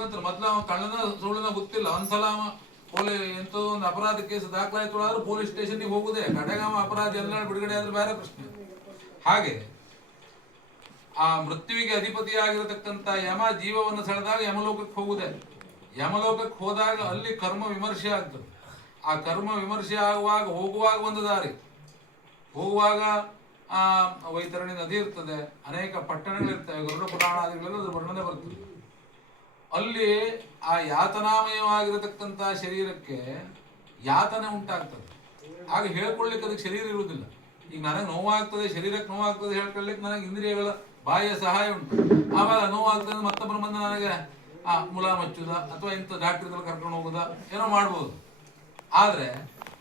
ನಂತರ ಮೊದಲು ಕಳ್ಳನ ಸುಳ್ಳನ ಗೊತ್ತಿಲ್ಲ, ಒಂದ್ಸಲ ಎಂತೋ ಒಂದು ಅಪರಾಧ ಕೇಸ್ ದಾಖಲಾಯ್ತು ಆದ್ರೂ ಪೊಲೀಸ್ ಸ್ಟೇಷನ್ಗೆ ಹೋಗುದೇ, ಕಡೆಗಾಮ ಅಪರಾಧಿ ಎಲ್ಲ ಬಿಡುಗಡೆ ಆದ್ರೆ ಬೇರೆ ಪ್ರಶ್ನೆ. ಹಾಗೆ ಆ ಮೃತ್ಯುವಿಗೆ ಅಧಿಪತಿಯಾಗಿರತಕ್ಕಂತ ಯಮ ಜೀವವನ್ನು ಸೆಳೆದಾಗ ಯಮಲೋಕಕ್ಕೆ ಹೋಗುದೇ. ಯಮಲೋಕಕ್ಕೆ ಹೋದಾಗ ಅಲ್ಲಿ ಕರ್ಮ ವಿಮರ್ಶೆ ಆಗ್ತದೆ. ಆ ಕರ್ಮ ವಿಮರ್ಶೆ ಆಗುವಾಗ ಹೋಗುವಾಗ ಒಂದು ದಾರಿ, ಹೋಗುವಾಗ ವೈತರಣಿ ನದಿ ಇರ್ತದೆ, ಅನೇಕ ಪಟ್ಟಣಗಳಿರ್ತವೆ, ಗರುಡ ಪುರಾಣಾದಿಗಳೆಲ್ಲ ಅದ್ರ ವರ್ಣನೆ ಬರ್ತದೆ. ಅಲ್ಲಿ ಆ ಯಾತನಾಮಯವಾಗಿರತಕ್ಕಂತ ಶರೀರಕ್ಕೆ ಯಾತನೆ ಉಂಟಾಗ್ತದೆ. ಆಗ ಹೇಳ್ಕೊಳ್ಳಿಕ್ಕೆ ಅದಕ್ಕೆ ಶರೀರ ಇರುವುದಿಲ್ಲ. ಈಗ ನನಗೆ ನೋವಾಗ್ತದೆ, ಶರೀರಕ್ಕೆ ನೋವಾಗ್ತದೆ ಹೇಳ್ಕೊಳ್ಳಿಕ್ಕೆ ನನಗೆ ಇಂದ್ರಿಯಗಳ ಬಾಯಿಯ ಸಹಾಯ ಉಂಟು. ಆವಾಗ ನೋವಾಗ್ತದೆ ಮತ್ತೊಬ್ಬರ ಬಂದು ನನಗೆ ಮುಲ ಮಚ್ಚುದ ಅಥವಾ ಇಂಥ ಡಾಕ್ಟರ್ ಕರ್ಕೊಂಡು ಹೋಗುದ ಏನೋ ಮಾಡ್ಬೋದು. ಆದ್ರೆ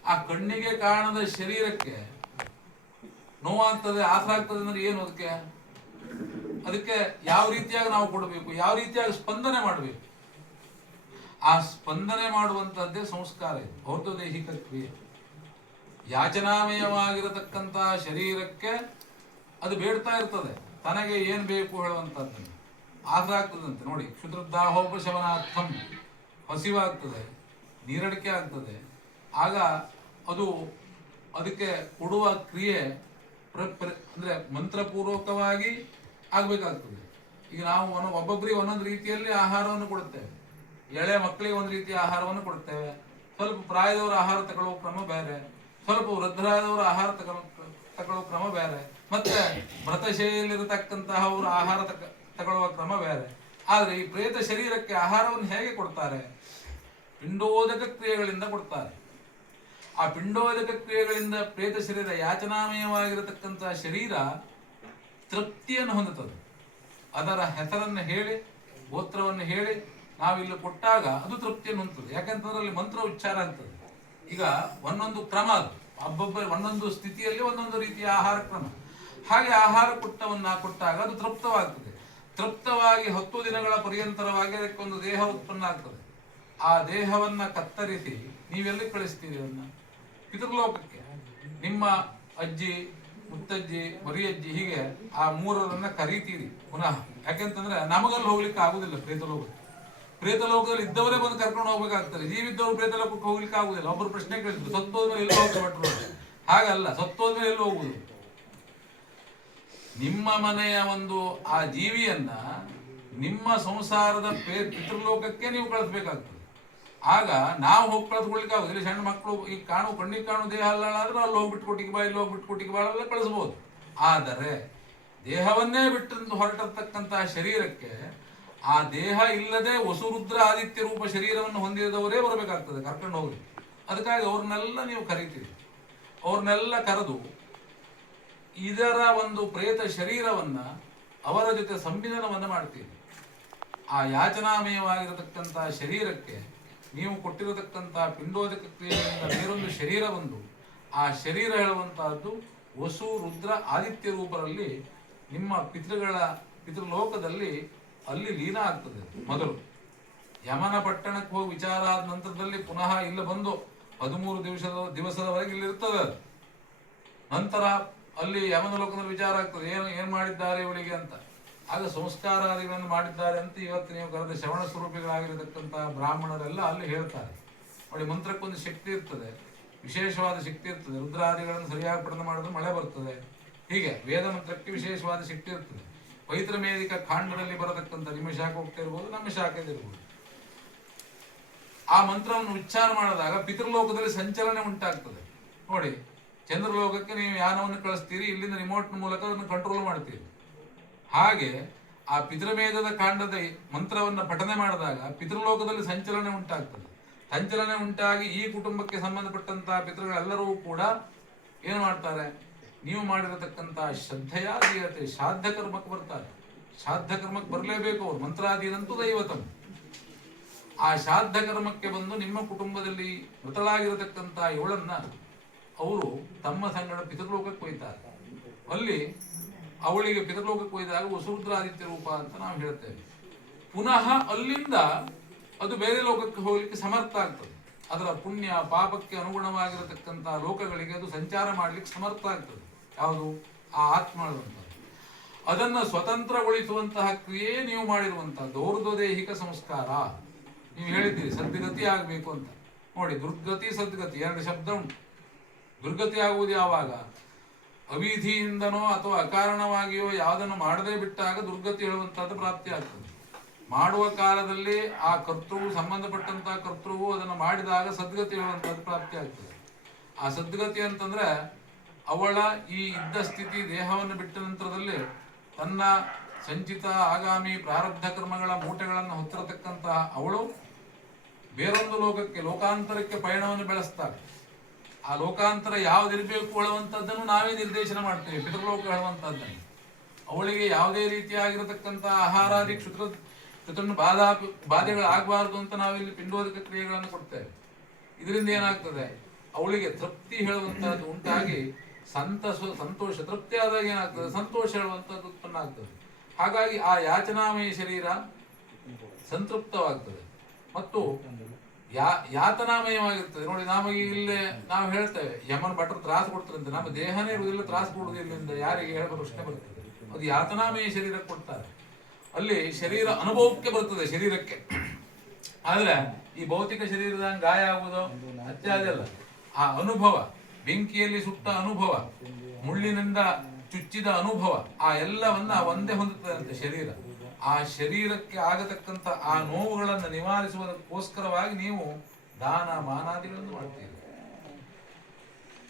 ಆ ಕಣ್ಣಿಗೆ ಕಾಣದ ಶರೀರಕ್ಕೆ ನೋವಾಗ್ತದೆ, ಆಸರ ಆಗ್ತದೆ ಅಂದ್ರೆ ಏನು? ಅದಕ್ಕೆ ಯಾವ ರೀತಿಯಾಗಿ ನಾವು ಕೊಡಬೇಕು, ಯಾವ ರೀತಿಯಾಗಿ ಸ್ಪಂದನೆ ಮಾಡಬೇಕು. ಆ ಸ್ಪಂದನೆ ಮಾಡುವಂತದ್ದೇ ಸಂಸ್ಕಾರ. ಇದು ಔರ್ಧ್ವದೇಹಿಕ ಕ್ರಿಯೆ. ಯಾಚನಾಮಯವಾಗಿರತಕ್ಕಂತ ಶರೀರಕ್ಕೆ ಅದು ಬೇಡ್ತಾ ಇರ್ತದೆ, ತನಗೆ ಏನ್ ಬೇಕು ಹೇಳುವಂತದ್ದನ್ನು. ಆಸರ ಆಗ್ತದಂತೆ ನೋಡಿ, ಕ್ಷುದ್ರದಾಹೋಪಶಮನಾರ್ಥಂ, ಹಸಿವಾಗ್ತದೆ, ನೀರಡಿಕೆ ಆಗ್ತದೆ. ಆಗ ಅದು ಅದಕ್ಕೆ ಕೊಡುವ ಕ್ರಿಯೆ ಅಂದ್ರೆ ಮಂತ್ರಪೂರ್ವಕವಾಗಿ ಆಗ್ಬೇಕಾಗ್ತದೆ. ಈಗ ನಾವು ಒಬ್ಬೊಬ್ಬರಿಗೆ ಒಂದೊಂದು ರೀತಿಯಲ್ಲಿ ಆಹಾರವನ್ನು ಕೊಡುತ್ತೇವೆ. ಎಳೆ ಮಕ್ಕಳಿಗೆ ಒಂದು ರೀತಿಯ ಆಹಾರವನ್ನು ಕೊಡುತ್ತೇವೆ, ಸ್ವಲ್ಪ ಪ್ರಾಯದವರ ಆಹಾರ ತಗೊಳ್ಳುವ ಕ್ರಮ ಬೇರೆ, ಸ್ವಲ್ಪ ವೃದ್ಧರಾದವರ ಆಹಾರ ತಗೊಳ್ಳುವ ಕ್ರಮ ಬೇರೆ, ಮತ್ತೆ ಮೃತಶೈಲಿರತಕ್ಕಂತಹವರು ಆಹಾರ ತಗೊಳ್ಳುವ ಕ್ರಮ ಬೇರೆ. ಆದ್ರೆ ಈ ಪ್ರೇತ ಶರೀರಕ್ಕೆ ಆಹಾರವನ್ನು ಹೇಗೆ ಕೊಡ್ತಾರೆ? ಪಿಂಡೋದಕ ಕ್ರಿಯೆಗಳಿಂದ ಕೊಡ್ತಾರೆ. ಆ ಪಿಂಡೋದಕ ಕ್ರಿಯೆಗಳಿಂದ ಪ್ರೇತ ಶರೀರ, ಯಾಚನಾಮಯವಾಗಿರತಕ್ಕಂತ ಶರೀರ ತೃಪ್ತಿಯನ್ನು ಹೊಂದುತ್ತದೆ. ಅದರ ಹೆಸರನ್ನು ಹೇಳಿ, ಗೋತ್ರವನ್ನು ಹೇಳಿ ನಾವಿಲ್ಲಿ ಕೊಟ್ಟಾಗ ಅದು ತೃಪ್ತಿಯನ್ನು ಹೊಂದುತ್ತದೆ. ಯಾಕಂತಂದ್ರೆ ಅಲ್ಲಿ ಮಂತ್ರ ಉಚ್ಚಾರ ಆಗ್ತದೆ. ಈಗ ಒಂದೊಂದು ಕ್ರಮ, ಅದು ಒಬ್ಬೊಬ್ಬ ಒಂದೊಂದು ಸ್ಥಿತಿಯಲ್ಲಿ ಒಂದೊಂದು ರೀತಿಯ ಆಹಾರ ಕ್ರಮ. ಹಾಗೆ ಆಹಾರ ಕೊಟ್ಟಾಗ ಅದು ತೃಪ್ತವಾಗ್ತದೆ. ತೃಪ್ತವಾಗಿ 10 ದಿನಗಳ ಪರ್ಯಂತರವಾಗಿ ಅದಕ್ಕೊಂದು ದೇಹ ಉತ್ಪನ್ನ ಆಗ್ತದೆ. ಆ ದೇಹವನ್ನ ಕತ್ತರಿಸಿ ನೀವೆಲ್ಲಿ ಕಳಿಸ್ತೀರಿ? ಅದನ್ನ ಪಿತೃಲೋಕಕ್ಕೆ. ನಿಮ್ಮ ಅಜ್ಜಿ, ಮುತ್ತಜ್ಜಿ, ಮರಿಯಜ್ಜಿ, ಹೀಗೆ ಆ 3ರನ್ನ ಕರೀತೀರಿ ಪುನಃ. ಯಾಕೆಂತಂದ್ರೆ ನಮಗಲ್ಲಿ ಹೋಗ್ಲಿಕ್ಕೆ ಆಗುದಿಲ್ಲ ಪ್ರೇತಲೋಕಕ್ಕೆ. ಪ್ರೇತಲೋಕದಲ್ಲಿ ಇದ್ದವರೇ ಬಂದು ಕರ್ಕೊಂಡು ಹೋಗ್ಬೇಕಾಗ್ತದೆ. ಜೀವಿದ್ದವರು ಪ್ರೇತಲೋಕಕ್ಕೆ ಹೋಗ್ಲಿಕ್ಕೆ ಆಗುದಿಲ್ಲ. ಒಬ್ಬರು ಪ್ರಶ್ನೆ ಕೇಳಿದ್ರು, ಸತ್ತೋದ್ಮೇಲೆ ಎಲ್ಲಿ ಹೋಗ್ಬಿಟ್ರು? ಹಾಗಲ್ಲ, ಸತ್ತೋದ್ಮೇಲೆ ಎಲ್ಲಿ ಹೋಗುದು? ನಿಮ್ಮ ಮನೆಯ ಒಂದು ಆ ಜೀವಿಯನ್ನ ನಿಮ್ಮ ಸಂಸಾರದ ಪಿತೃಲೋಕಕ್ಕೆ ನೀವು ಕಳಿಸ್ಬೇಕಾಗ್ತದೆ. ಆಗ ನಾವು ಹೋಗಿ ಕಳಿಸ್ಕೊಳ್ಲಿಕ್ಕೆ ಆಗುದಿಲ್ಲ. ಸಣ್ಣ ಮಕ್ಕಳು ಈ ಕಣ್ಣಿಗೆ ಕಾಣು ದೇಹ ಅಲ್ಲಾದ್ರೆ ಅಲ್ಲಿ ಹೋಗ್ಬಿಟ್ಟು ಕೊಟ್ಟಿಗೆ ಬಾ, ಇಲ್ಲಿ ಹೋಗ್ಬಿಟ್ಟು ಕೊಟ್ಟಿಗೆ ಬಾ ಎಲ್ಲ ಕಳಿಸ್ಬೋದು. ಆದರೆ ದೇಹವನ್ನೇ ಬಿಟ್ಟು ಹೊರಟಿರ್ತಕ್ಕಂತಹ ಶರೀರಕ್ಕೆ ಆ ದೇಹ ಇಲ್ಲದೆ ವಸುರುದ್ರ ಆದಿತ್ಯ ರೂಪ ಶರೀರವನ್ನು ಹೊಂದಿದವರೇ ಬರಬೇಕಾಗ್ತದೆ ಕರ್ಕೊಂಡು ಹೋಗಿ. ಅದಕ್ಕಾಗಿ ಅವ್ರನ್ನೆಲ್ಲ ನೀವು ಕರೀತೀರಿ. ಅವ್ರನ್ನೆಲ್ಲ ಕರೆದು ಇದರ ಒಂದು ಪ್ರೇತ ಶರೀರವನ್ನ ಅವರ ಜೊತೆ ಸಂವಿಧಾನವನ್ನು ಮಾಡ್ತೀರಿ. ಆ ಯಾಚನಾಮಯವಾಗಿರತಕ್ಕಂತಹ ಶರೀರಕ್ಕೆ ನೀವು ಕೊಟ್ಟಿರತಕ್ಕಂತಹ ಪಿಂಡೋದಕ ಕ್ರಿಯೆಯಿಂದ ಬೇರೊಂದು ಶರೀರ ಬಂದು ಆ ಶರೀರ ಹೇಳುವಂತಹದ್ದು ವಸು ರುದ್ರ ಆದಿತ್ಯ ರೂಪದಲ್ಲಿ ನಿಮ್ಮ ಪಿತೃಲೋಕದಲ್ಲಿ ಅಲ್ಲಿ ಲೀನ ಆಗ್ತದೆ. ಮೊದಲು ಯಮನ ಪಟ್ಟಣಕ್ಕೆ ಹೋಗಿ ವಿಚಾರ ಆದ ನಂತರದಲ್ಲಿ ಪುನಃ ಇಲ್ಲಿ ಬಂದು 13 ದಿವಸದವರೆಗೆ ಇಲ್ಲಿ ಇರ್ತದೆ. ನಂತರ ಅಲ್ಲಿ ಯಮನ ಲೋಕದಲ್ಲಿ ವಿಚಾರ ಆಗ್ತದೆ, ಏನ್ ಮಾಡಿದ್ದಾರೆ ಇವಳಿಗೆ ಅಂತ. ಆಗ ಸಂಸ್ಕಾರಾದಿಗಳನ್ನು ಮಾಡಿದ್ದಾರೆ ಅಂತ ಇವತ್ತು ನೀವು ಕರೆದ ಶ್ರವಣ ಸ್ವರೂಪಿಗಳಾಗಿರತಕ್ಕಂತಹ ಬ್ರಾಹ್ಮಣರೆಲ್ಲ ಅಲ್ಲಿ ಹೇಳ್ತಾರೆ. ನೋಡಿ, ಮಂತ್ರಕ್ಕೊಂದು ಶಕ್ತಿ ಇರ್ತದೆ, ವಿಶೇಷವಾದ ಶಕ್ತಿ ಇರ್ತದೆ. ರುದ್ರಾದಿಗಳನ್ನು ಸರಿಯಾಗಿ ಪಠನ ಮಾಡಿದ್ರೆ ಮಳೆ ಬರ್ತದೆ. ಹೀಗೆ ವೇದ ಮಂತ್ರಕ್ಕೆ ವಿಶೇಷವಾದ ಶಕ್ತಿ ಇರ್ತದೆ. ಪೈತ್ರಮೇಧಿಕ ಖಾಂಡದಲ್ಲಿ ಬರತಕ್ಕಂಥ ನಿಮ್ಮ ಶಾಖೆ ಹೋಗ್ತಾ ಇರ್ಬೋದು, ನಮ್ಮ ಶಾಖೆದಿರ್ಬೋದು. ಆ ಮಂತ್ರವನ್ನು ಉಚ್ಚಾರ ಮಾಡಿದಾಗ ಪಿತೃಲೋಕದಲ್ಲಿ ಸಂಚಲನೆ ಉಂಟಾಗ್ತದೆ. ನೋಡಿ, ಚಂದ್ರಲೋಕಕ್ಕೆ ನೀವು ಯಾನವನ್ನು ಕಳಿಸ್ತೀರಿ, ಇಲ್ಲಿಂದ ರಿಮೋಟ್ ಮೂಲಕ ಅದನ್ನು ಕಂಟ್ರೋಲ್ ಮಾಡ್ತೀರಿ. ಹಾಗೆ ಆ ಪಿತೃಮೇಧದ ಕಾಂಡದ ಮಂತ್ರವನ್ನು ಪಠನೆ ಮಾಡಿದಾಗ ಪಿತೃಲೋಕದಲ್ಲಿ ಸಂಚಲನೆ ಉಂಟಾಗ್ತದೆ. ಸಂಚಲನೆ ಉಂಟಾಗಿ ಈ ಕುಟುಂಬಕ್ಕೆ ಸಂಬಂಧಪಟ್ಟಂತಹ ಪಿತೃಗಳೆಲ್ಲರೂ ಕೂಡ ಏನು ಮಾಡ್ತಾರೆ? ನೀವು ಮಾಡಿರತಕ್ಕಂತಹ ಶ್ರದ್ಧೆಯಾದೀಯತೆ ಶ್ರಾದ್ದ ಕರ್ಮಕ್ಕೆ ಬರ್ತಾರೆ. ಶ್ರಾದ್ದ ಕರ್ಮಕ್ಕೆ ಬರಲೇಬೇಕು ಅವರು. ಮಂತ್ರಾದೀನಂತೂ ದೈವತಂ. ಆ ಶ್ರಾದ್ದ ಕರ್ಮಕ್ಕೆ ಬಂದು ನಿಮ್ಮ ಕುಟುಂಬದಲ್ಲಿ ಮೃತಳಾಗಿರತಕ್ಕಂತಹ ಇವಳನ್ನ ಅವರು ತಮ್ಮ ಸಂಗಡ ಪಿತೃಲೋಕಕ್ಕೆ ಒಯ್ತಾರೆ. ಅಲ್ಲಿ ಅವಳಿಗೆ ಪಿತೃಲೋಕಕ್ಕೆ ಒಯ್ದಾಗ ವಸುರುದ್ರಾದಿತ್ಯ ರೂಪ ಅಂತ ನಾವು ಹೇಳ್ತೇವೆ. ಪುನಃ ಅಲ್ಲಿಂದ ಅದು ಬೇರೆ ಲೋಕಕ್ಕೆ ಹೋಗ್ಲಿಕ್ಕೆ ಸಮರ್ಥ ಆಗ್ತದೆ. ಅದರ ಪುಣ್ಯ ಪಾಪಕ್ಕೆ ಅನುಗುಣವಾಗಿರತಕ್ಕಂತಹ ಲೋಕಗಳಿಗೆ ಅದು ಸಂಚಾರ ಮಾಡ್ಲಿಕ್ಕೆ ಸಮರ್ಥ ಆಗ್ತದೆ. ಯಾವುದು? ಆ ಆತ್ಮ. ಅದನ್ನು ಸ್ವತಂತ್ರಗೊಳಿಸುವಂತಹ ಕ್ರಿಯೆ ನೀವು ಮಾಡಿರುವಂತಹ ದೌರ್ದೈಹಿಕ ಸಂಸ್ಕಾರ. ನೀವು ಹೇಳಿದ್ದೀರಿ ಸದ್ಗತಿ ಆಗಬೇಕು ಅಂತ. ನೋಡಿ, ದುರ್ಗತಿ ಸದ್ಗತಿ ಎರಡು ಶಬ್ದ ಉಂಟು. ದುರ್ಗತಿ ಆಗುವುದು ಯಾವಾಗ? ಅವಿಧಿಯಿಂದನೋ ಅಥವಾ ಅಕಾರಣವಾಗಿಯೋ ಯಾವುದನ್ನು ಮಾಡದೇ ಬಿಟ್ಟಾಗ ದುರ್ಗತಿ ಹೇಳುವಂತಹದ್ದು ಪ್ರಾಪ್ತಿ ಆಗ್ತದೆ. ಮಾಡುವ ಕಾಲದಲ್ಲಿ ಆ ಕರ್ತೃವು, ಸಂಬಂಧಪಟ್ಟಂತಹ ಕರ್ತೃವು ಅದನ್ನು ಮಾಡಿದಾಗ ಸದ್ಗತಿ ಹೇಳುವಂತಹದ್ದು ಪ್ರಾಪ್ತಿ ಆಗ್ತದೆ. ಆ ಸದ್ಗತಿ ಅಂತಂದ್ರೆ ಅವಳ ಈ ಇದ್ದ ಸ್ಥಿತಿ, ದೇಹವನ್ನು ಬಿಟ್ಟ ನಂತರದಲ್ಲಿ ತನ್ನ ಸಂಚಿತ ಆಗಾಮಿ ಪ್ರಾರಬ್ಧ ಕರ್ಮಗಳ ಮೂಟೆಗಳನ್ನು ಹೊತ್ತಿರತಕ್ಕಂತಹ ಅವಳು ಬೇರೊಂದು ಲೋಕಕ್ಕೆ, ಲೋಕಾಂತರಕ್ಕೆ ಪಯಣವನ್ನು ಬೆಳೆಸ್ತಾಳೆ. ಆ ಲೋಕಾಂತರ ಯಾವ್ದಿರಬೇಕು ಹೇಳುವಂಥದ್ದನ್ನು ನಾವೇ ನಿರ್ದೇಶನ ಮಾಡ್ತೇವೆ, ಪಿತೃಲೋಕ ಹೇಳುವಂಥದ್ದನ್ನು. ಅವಳಿಗೆ ಯಾವುದೇ ರೀತಿಯಾಗಿರತಕ್ಕಂಥ ಆಹಾರಾದಿ ಕ್ಷುತೃ ಬಾಧೆಗಳಾಗಬಾರದು ಅಂತ ನಾವಿಲ್ಲಿ ಪಿಂಡೋದಕ ಕ್ರಿಯೆಗಳನ್ನು ಕೊಡ್ತೇವೆ. ಇದರಿಂದ ಏನಾಗ್ತದೆ? ಅವಳಿಗೆ ತೃಪ್ತಿ ಹೇಳುವಂತಹದ್ದು ಉಂಟಾಗಿ ಸಂತೋಷ, ತೃಪ್ತಿ ಆದಾಗ ಏನಾಗ್ತದೆ? ಸಂತೋಷ ಹೇಳುವಂತಹದ್ದು ಉತ್ಪನ್ನ ಆಗ್ತದೆ. ಹಾಗಾಗಿ ಆ ಯಾಚನಾಮಯ ಶರೀರ ಸಂತೃಪ್ತವಾಗ್ತದೆ ಮತ್ತು ಯಾತನಾಮಯವಾಗಿರ್ತದೆ. ನೋಡಿ, ನಮಗೆ ಇಲ್ಲೇ ನಾವು ಹೇಳ್ತೇವೆ ಯಮನ ಭಟ್ರು ತ್ರಾಸ ಕೊಡ್ತಾರಂತೆ, ನಮ್ಮ ದೇಹನೇ ಇರುವುದಿಲ್ಲ, ತ್ರಾಸ ಕೊಡುವುದಿಲ್ಲ, ಯಾರಿಗೆ ಹೇಳುವ ಪ್ರಶ್ನೆ ಬರ್ತದೆ. ಅದು ಯಾತನಾಮಯ ಶರೀರ ಕೊಡ್ತಾರೆ. ಅಲ್ಲಿ ಶರೀರ ಅನುಭವಕ್ಕೆ ಬರ್ತದೆ ಶರೀರಕ್ಕೆ. ಆದ್ರೆ ಈ ಭೌತಿಕ ಶರೀರದ ಗಾಯ ಆಗುವುದು ಅತ್ಯಾದಿ ಅಲ್ಲ. ಆ ಅನುಭವ, ಬೆಂಕಿಯಲ್ಲಿ ಸುಟ್ಟ ಅನುಭವ, ಮುಳ್ಳಿನಿಂದ ಚುಚ್ಚಿದ ಅನುಭವ, ಆ ಎಲ್ಲವನ್ನ ಒಂದೇ ಹೊಂದುತ್ತದೆ ಶರೀರ. ಆ ಶರೀರಕ್ಕೆ ಆಗತಕ್ಕಂಥ ಆ ನೋವುಗಳನ್ನು ನಿವಾರಿಸುವುದಕ್ಕೋಸ್ಕರವಾಗಿ ನೀವು ದಾನ ಮಾನಾದಿಗಳನ್ನು ಮಾಡ್ತೀರಿ.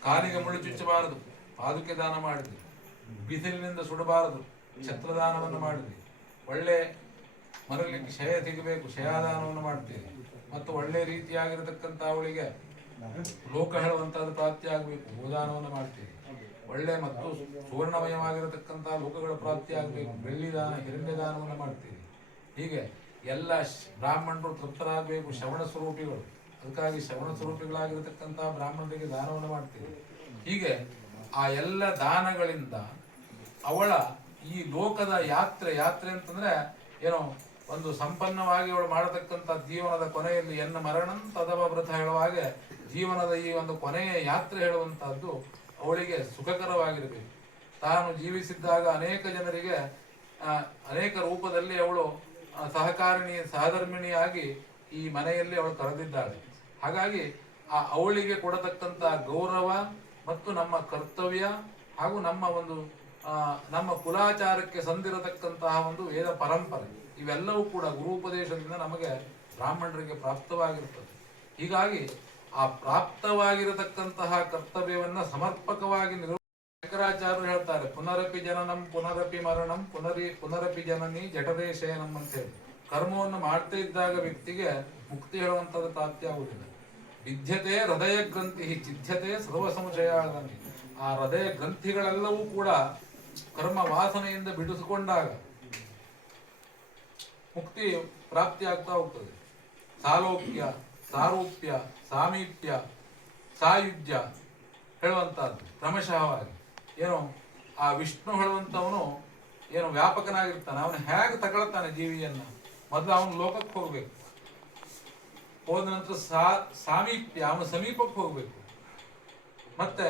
ಕಾಲಿಗೆ ಮುಳ್ಳು ಚುಚ್ಚಬಾರದು, ಪಾದುಕೆ ದಾನ ಮಾಡಿದ್ರಿ. ಬಿಸಿಲಿನಿಂದ ಸುಡಬಾರದು, ಛತ್ರದಾನವನ್ನು ಮಾಡಿದ್ರಿ. ಒಳ್ಳೆ ಮರಲಿಕ್ಕೆ ಶಯ ತೆಗಿಬೇಕು, ಶಯಾದಾನವನ್ನು ಮಾಡ್ತೀರಿ. ಮತ್ತು ಒಳ್ಳೆ ರೀತಿಯಾಗಿರತಕ್ಕಂಥ ಅವಳಿಗೆ ಲೋಕ ಹೇಳುವಂತಹದ್ದು ಪ್ರಾಪ್ತಿ ಆಗಬೇಕು, ಗೋದಾನವನ್ನು ಮಾಡ್ತೀರಿ. ಒಳ್ಳೆ ಮತ್ತು ಸುವರ್ಣಮಯವಾಗಿರತಕ್ಕಂತಹ ಲೋಕಗಳ ಪ್ರಾಪ್ತಿ ಆಗಬೇಕು, ಬೆಳ್ಳಿ ದಾನ, ಹಿರಣ್ಯ ದಾನವನ್ನು ಮಾಡ್ತೀರಿ. ಹೀಗೆ ಎಲ್ಲ ಬ್ರಾಹ್ಮಣರು ತೃಪ್ತರಾಗಬೇಕು, ಶ್ರವಣ ಸ್ವರೂಪಿಗಳು. ಅದಕ್ಕಾಗಿ ಶ್ರವಣ ಸ್ವರೂಪಿಗಳಾಗಿರತಕ್ಕಂತಹ ಬ್ರಾಹ್ಮಣರಿಗೆ ದಾನವನ್ನು ಮಾಡ್ತೀರಿ. ಹೀಗೆ ಆ ಎಲ್ಲ ದಾನಗಳಿಂದ ಅವಳ ಈ ಲೋಕದ ಯಾತ್ರೆ ಅಂತಂದ್ರೆ ಏನೋ ಒಂದು ಸಂಪನ್ನವಾಗಿ ಅವಳು ಮಾಡತಕ್ಕಂಥ ಜೀವನದ ಕೊನೆಯಲ್ಲಿ ಎನ್ನ ಮರಣಂ ತದವ ವ್ರತ ಹೇಳುವ ಹಾಗೆ ಜೀವನದ ಈ ಒಂದು ಕೊನೆಯ ಯಾತ್ರೆ ಹೇಳುವಂತಹದ್ದು ಅವಳಿಗೆ ಸುಖಕರವಾಗಿರಬೇಕು. ತಾನು ಜೀವಿಸಿದ್ದಾಗ ಅನೇಕ ಜನರಿಗೆ ಅನೇಕ ರೂಪದಲ್ಲಿ ಅವಳು ಸಹಧರ್ಮಿಣಿಯಾಗಿ ಈ ಮನೆಯಲ್ಲಿ ಅವಳು ಕರೆದಿದ್ದಾಳೆ. ಹಾಗಾಗಿ ಆ ಅವಳಿಗೆ ಕೊಡತಕ್ಕಂಥ ಗೌರವ ಮತ್ತು ನಮ್ಮ ಕರ್ತವ್ಯ ಹಾಗೂ ನಮ್ಮ ಕುಲಾಚಾರಕ್ಕೆ ಸಂದಿರತಕ್ಕಂತಹ ಒಂದು ವೇದ ಪರಂಪರೆ, ಇವೆಲ್ಲವೂ ಕೂಡ ಗುರುಪದೇಶದಿಂದ ನಮಗೆ ಬ್ರಾಹ್ಮಣರಿಗೆ ಪ್ರಾಪ್ತವಾಗಿರುತ್ತದೆ. ಹೀಗಾಗಿ ಆ ಪ್ರಾಪ್ತವಾಗಿರತಕ್ಕಂತಹ ಕರ್ತವ್ಯವನ್ನ ಸಮರ್ಪಕವಾಗಿ ಶಂಕರಾಚಾರ್ಯರು ಹೇಳ್ತಾರೆ, ಪುನರಪಿ ಜನನಂ ಪುನರಪಿ ಮರಣಂ ಪುನರಪಿ ಜನನಿ ಜಠರೇ ಶಯನಂ ಅಂತ ಹೇಳಿ. ಕರ್ಮವನ್ನು ಮಾಡ್ತಾ ಇದ್ದಾಗ ವ್ಯಕ್ತಿಗೆ ಮುಕ್ತಿ ಹೇಳುವಂಥದ್ದು ಪ್ರಾಪ್ತಿ ಆಗುವುದಿಲ್ಲ. ವಿದ್ಯತೆ ಹೃದಯ ಗ್ರಂಥಿ ಚಿದ್ಯತೆ ಸರ್ವ ಸಂಶಯ. ಆ ಹೃದಯ ಗ್ರಂಥಿಗಳೆಲ್ಲವೂ ಕೂಡ ಕರ್ಮ ವಾಸನೆಯಿಂದ ಬಿಡಿಸಿಕೊಂಡಾಗ ಮುಕ್ತಿ ಪ್ರಾಪ್ತಿ ಆಗ್ತಾ ಹೋಗ್ತದೆ. ಸಾಲೋಕ್ಯ, ಸಾರೂಪ್ಯ, ಸಾಮೀಪ್ಯ, ಸಾಯುಜ್ಯ ಹೇಳುವಂತಹದ್ದು ಕ್ರಮಶಃವಾಗಿ. ಏನೋ ಆ ವಿಷ್ಣು ಹೇಳುವಂಥವನು ಏನೋ ವ್ಯಾಪಕನಾಗಿರ್ತಾನೆ. ಅವನು ಹೇಗೆ ತಗೊಳ್ತಾನೆ ಜೀವಿಯನ್ನ? ಮೊದಲು ಅವನು ಲೋಕಕ್ಕೆ ಹೋಗ್ಬೇಕು, ಹೋದ ನಂತರ ಸಾಮೀಪ್ಯ, ಅವನ ಸಮೀಪಕ್ಕೆ ಹೋಗ್ಬೇಕು. ಮತ್ತೆ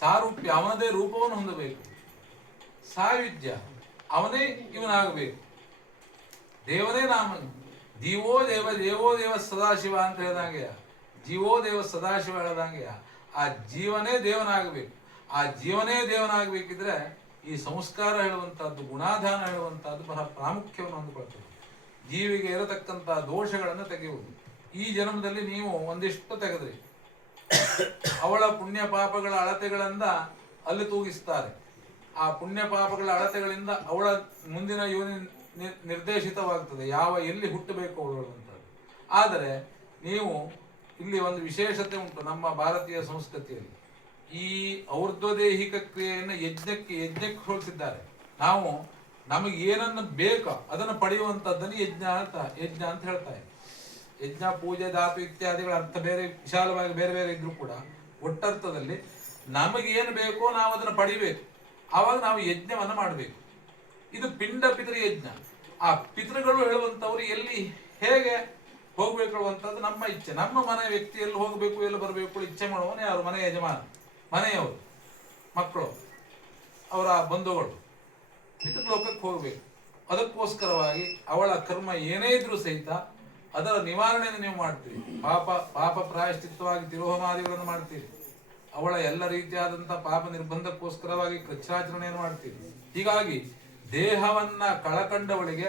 ಸಾರೂಪ್ಯ, ಅವನದೇ ರೂಪವನ್ನು ಹೊಂದಬೇಕು. ಸಾಯುಜ್ಯ, ಅವನೇ ಇವನಾಗಬೇಕು. ದೇವನೇ ನಾಮ, ಜೀವೋ ದೇವ ಸದಾಶಿವ ಅಂತ ಹೇಳಿದಂಗೆ, ಜೀವೋ ದೇವ ಸದಾಶಿವ ಹೇಳಿದಂಗೆ ಆ ಜೀವನೇ ದೇವನಾಗಬೇಕು. ಆ ಜೀವನೇ ದೇವನಾಗಬೇಕಿದ್ರೆ ಈ ಸಂಸ್ಕಾರ ಹೇಳುವಂತಹದ್ದು, ಗುಣಾಧಾನ ಹೇಳುವಂತಹದ್ದು ಬಹಳ ಪ್ರಾಮುಖ್ಯವನ್ನು ಹೊಂದಿಕೊಳ್ತದೆ. ಜೀವಿಗೆ ಇರತಕ್ಕಂತಹ ದೋಷಗಳನ್ನು ತೆಗೆಯುವುದು. ಈ ಜನ್ಮದಲ್ಲಿ ನೀವು ಒಂದಿಷ್ಟು ತೆಗೆದ್ರಿ, ಅವಳ ಪುಣ್ಯ ಪಾಪಗಳ ಅಳತೆಗಳಿಂದ ಅಲ್ಲಿ ತೂಗಿಸ್ತಾರೆ. ಆ ಪುಣ್ಯ ಪಾಪಗಳ ಅಳತೆಗಳಿಂದ ಅವಳ ಮುಂದಿನ ಯೋನಿ ನಿರ್ದೇಶಿತವಾಗ್ತದೆ, ಎಲ್ಲಿ ಹುಟ್ಟಬೇಕು ಅವಳು ಹೇಳುವಂಥದ್ದು. ಆದರೆ ನೀವು ಇಲ್ಲಿ ಒಂದು ವಿಶೇಷತೆ ಉಂಟು ನಮ್ಮ ಭಾರತೀಯ ಸಂಸ್ಕೃತಿಯಲ್ಲಿ. ಈ ಔರ್ಧ್ವದೇಹಿಕ ಕ್ರಿಯೆಯನ್ನು ಯಜ್ಞಕ್ಕೆ ಹೋಲಿಸಿದ್ದಾರೆ. ನಮಗೆ ಏನನ್ನು ಬೇಕೋ ಅದನ್ನು ಪಡೆಯುವಂಥದ್ದನ್ನು ಯಜ್ಞ ಅಂತ ಹೇಳ್ತಾರೆ. ಯಜ್ಞ, ಪೂಜೆ, ಧಾತು ಇತ್ಯಾದಿಗಳ ಅರ್ಥ ಬೇರೆ, ವಿಶಾಲವಾಗಿ ಬೇರೆ ಬೇರೆ ಇದ್ರೂ ಕೂಡ ಒಟ್ಟರ್ಥದಲ್ಲಿ ನಮಗೆ ಏನು ಬೇಕೋ ನಾವು ಅದನ್ನು ಪಡಿಬೇಕು. ಆವಾಗ ನಾವು ಯಜ್ಞವನ್ನು ಮಾಡಬೇಕು. ಇದು ಪಿಂಡ ಪಿತೃ ಯಜ್ಞ. ಆ ಪಿತೃಗಳು ಹೇಳುವಂಥವ್ರು ಎಲ್ಲಿ ಹೇಗೆ ಹೋಗ್ಬೇಕು ಹೇಳುವಂಥದ್ದು ನಮ್ಮ ಇಚ್ಛೆ. ನಮ್ಮ ಮನೆ ವ್ಯಕ್ತಿ ಎಲ್ಲಿ ಹೋಗಬೇಕು, ಎಲ್ಲಿ ಬರಬೇಕು ಇಚ್ಛೆ ಮಾಡುವವನು ಯಾರು? ಮನೆ ಯಜಮಾನ, ಮನೆಯವರು, ಮಕ್ಕಳು, ಅವರ ಬಂಧುಗಳು. ಪಿತೃಲೋಕಕ್ಕೆ ಹೋಗಬೇಕು. ಅದಕ್ಕೋಸ್ಕರವಾಗಿ ಅವಳ ಕರ್ಮ ಏನೇ ಇದ್ರೂ ಸಹಿತ ಅದರ ನಿವಾರಣೆಯನ್ನು ನೀವು ಮಾಡ್ತೀರಿ. ಪಾಪ ಪ್ರಾಯಶ್ಚಿತ್ತವಾಗಿ ತಿರೋಹಮಾದಿಗಳನ್ನು ಮಾಡ್ತೀರಿ. ಅವಳ ಎಲ್ಲ ರೀತಿಯಾದಂಥ ಪಾಪ ನಿರ್ಬಂಧಕ್ಕೋಸ್ಕರವಾಗಿ ಕೃಚ್ಛಾಚರಣೆಯನ್ನು ಮಾಡ್ತೀರಿ. ಹೀಗಾಗಿ ದೇಹವನ್ನ ಕಳಕಂಡವಳಿಗೆ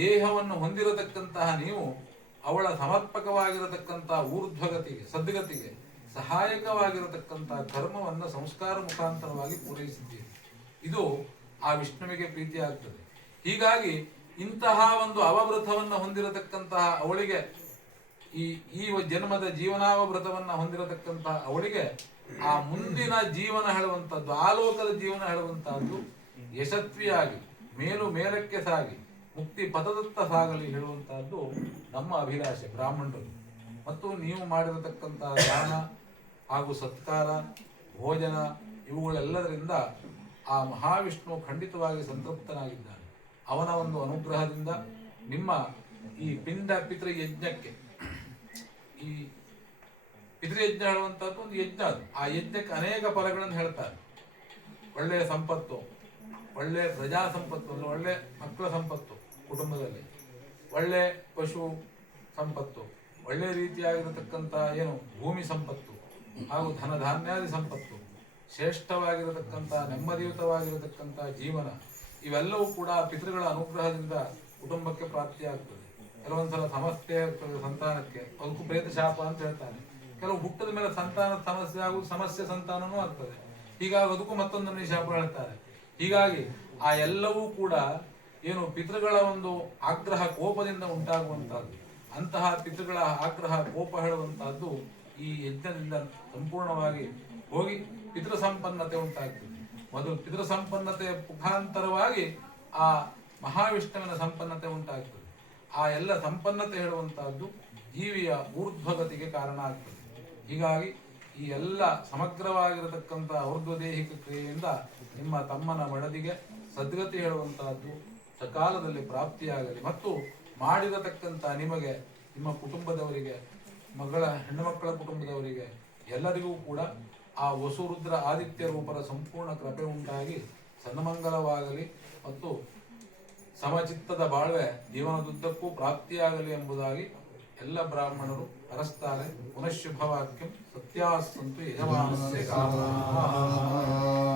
ದೇಹವನ್ನು ಹೊಂದಿರತಕ್ಕಂತಹ ನೀವು ಅವಳ ಸಮರ್ಪಕವಾಗಿರತಕ್ಕಂತಹ ಊರ್ಧ್ವಗತಿಗೆ ಸದ್ಗತಿಗೆ ಸಹಾಯಕವಾಗಿರತಕ್ಕಂತಹ ಕರ್ಮವನ್ನು ಸಂಸ್ಕಾರ ಮುಖಾಂತರವಾಗಿ ಪೂರೈಸಿದ್ದೀರಿ. ಇದು ಆ ವಿಷ್ಣುವಿಗೆ ಪ್ರೀತಿಯಾಗ್ತದೆ. ಹೀಗಾಗಿ ಇಂತಹ ಒಂದು ಅವಭೃತವನ್ನು ಹೊಂದಿರತಕ್ಕಂತಹ ಅವಳಿಗೆ ಈ ಜನ್ಮದ ಜೀವನಾವಭೃತವನ್ನು ಹೊಂದಿರತಕ್ಕಂತಹ ಅವಳಿಗೆ ಆ ಮುಂದಿನ ಜೀವನ ಹೇಳುವಂಥದ್ದು, ಆಲೋಕದ ಜೀವನ ಹೇಳುವಂತಹದ್ದು ಯಶಸ್ವಿಯಾಗಿ ಮೇಲಕ್ಕೆ ಸಾಗಿ ಮುಕ್ತಿ ಪದದತ್ತ ಸಾಗಲಿ ಹೇಳುವಂತಹದ್ದು ನಮ್ಮ ಅಭಿಲಾಷೆ ಬ್ರಾಹ್ಮಣರು. ಮತ್ತು ನೀವು ಮಾಡಿರತಕ್ಕಂತಹ ದಾನ ಹಾಗೂ ಸತ್ಕಾರ ಭೋಜನ ಇವುಗಳೆಲ್ಲದರಿಂದ ಆ ಮಹಾವಿಷ್ಣು ಖಂಡಿತವಾಗಿ ಸಂತೃಪ್ತನಾಗಿದ್ದಾನೆ. ಅವನ ಒಂದು ಅನುಗ್ರಹದಿಂದ ನಿಮ್ಮ ಈ ಪಿಂಡ ಪಿತೃಯಜ್ಞಕ್ಕೆ, ಈ ಪಿತೃಯಜ್ಞ ಹೇಳುವಂತಹದ್ದು ಒಂದು ಯಜ್ಞ, ಅದು ಆ ಯಜ್ಞಕ್ಕೆ ಅನೇಕ ಫಲಗಳನ್ನು ಹೇಳ್ತಾರೆ. ಒಳ್ಳೆಯ ಸಂಪತ್ತು, ಒಳ್ಳೆಯ ಪ್ರಜಾ ಸಂಪತ್ತು ಅಂದ್ರೆ ಒಳ್ಳೆ ಮಕ್ಕಳ ಸಂಪತ್ತು ಕುಟುಂಬದಲ್ಲಿ, ಒಳ್ಳೆ ಪಶು ಸಂಪತ್ತು, ಒಳ್ಳೆ ರೀತಿಯಾಗಿರತಕ್ಕಂಥ ಭೂಮಿ ಸಂಪತ್ತು ಹಾಗೂ ಧನಧಾನ್ಯಾದಿ ಸಂಪತ್ತು, ಶ್ರೇಷ್ಠವಾಗಿರತಕ್ಕಂಥ ನೆಮ್ಮದಿಯುತವಾಗಿರತಕ್ಕಂಥ ಜೀವನ, ಇವೆಲ್ಲವೂ ಕೂಡ ಪಿತೃಗಳ ಅನುಗ್ರಹದಿಂದ ಕುಟುಂಬಕ್ಕೆ ಪ್ರಾಪ್ತಿಯಾಗ್ತದೆ. ಕೆಲವೊಂದ್ಸಲ ಸಮಸ್ಯೆ ಇರ್ತದೆ ಸಂತಾನಕ್ಕೆ, ಅದಕ್ಕೂ ಪ್ರೇತ ಶಾಪ ಅಂತ ಹೇಳ್ತಾನೆ. ಕೆಲವು ಹುಟ್ಟದ ಮೇಲೆ ಸಂತಾನದ ಸಮಸ್ಯೆ ಆಗುವುದು, ಸಮಸ್ಯೆ ಸಂತಾನನೂ ಆಗ್ತದೆ. ಹೀಗಾಗಿ ಅದಕ್ಕೂ ಮತ್ತೊಂದನ್ನು ಶಾಪ ಹೇಳ್ತಾರೆ. ಹೀಗಾಗಿ ಆ ಎಲ್ಲವೂ ಕೂಡ ಪಿತೃಗಳ ಒಂದು ಆಗ್ರಹ ಕೋಪದಿಂದ ಉಂಟಾಗುವಂತಹದ್ದು. ಅಂತಹ ಪಿತೃಗಳ ಆಗ್ರಹ ಕೋಪ ಹೇಳುವಂತಹದ್ದು ಈ ಯಜ್ಞದಿಂದ ಸಂಪೂರ್ಣವಾಗಿ ಹೋಗಿ ಪಿತೃ ಸಂಪನ್ನತೆ ಉಂಟಾಗ್ತದೆ. ಮೊದಲು ಪಿತೃ ಸಂಪನ್ನತೆಯ ಮುಖಾಂತರವಾಗಿ ಆ ಮಹಾವಿಷ್ಣುವಿನ ಸಂಪನ್ನತೆ ಉಂಟಾಗ್ತದೆ. ಆ ಎಲ್ಲ ಸಂಪನ್ನತೆ ಹೇಳುವಂತಹದ್ದು ಜೀವಿಯ ಊರ್ಧ್ವಗತಿಗೆ ಕಾರಣ ಆಗ್ತದೆ. ಹೀಗಾಗಿ ಈ ಎಲ್ಲ ಸಮಗ್ರವಾಗಿರತಕ್ಕಂಥ ಊರ್ಧ್ವದೇಹಿಕ ಕ್ರಿಯೆಯಿಂದ ನಿಮ್ಮ ತಮ್ಮನ ಮಡದಿಗೆ ಸದ್ಗತಿ ಹೇಳುವಂತಹದ್ದು ಸಕಾಲದಲ್ಲಿ ಪ್ರಾಪ್ತಿಯಾಗಲಿ. ಮತ್ತು ಮಾಡಿರತಕ್ಕಂಥ ನಿಮಗೆ, ನಿಮ್ಮ ಕುಟುಂಬದವರಿಗೆ, ಹೆಣ್ಣು ಮಕ್ಕಳ ಕುಟುಂಬದವರಿಗೆ ಎಲ್ಲರಿಗೂ ಕೂಡ ಆ ವಸುರುದ್ರ ಆದಿತ್ಯ ರೂಪರ ಸಂಪೂರ್ಣ ಕೃಪೆ ಉಂಟಾಗಿ ಸನ್ಮಂಗಲವಾಗಲಿ ಮತ್ತು ಸಮಚಿತ್ತದ ಬಾಳ್ವೆ ಜೀವನದುದ್ದಕ್ಕೂ ಪ್ರಾಪ್ತಿಯಾಗಲಿ ಎಂಬುದಾಗಿ ಎಲ್ಲ ಬ್ರಾಹ್ಮಣರು ಹರಸ್ತಾರೆ. ಪುನಃಶುಭವಾಕ್ಯಂ ಸತ್ಯಾಸ್ತಂತು ಯಜಮಾನಸ್ಯ ಕಾಮನಃ.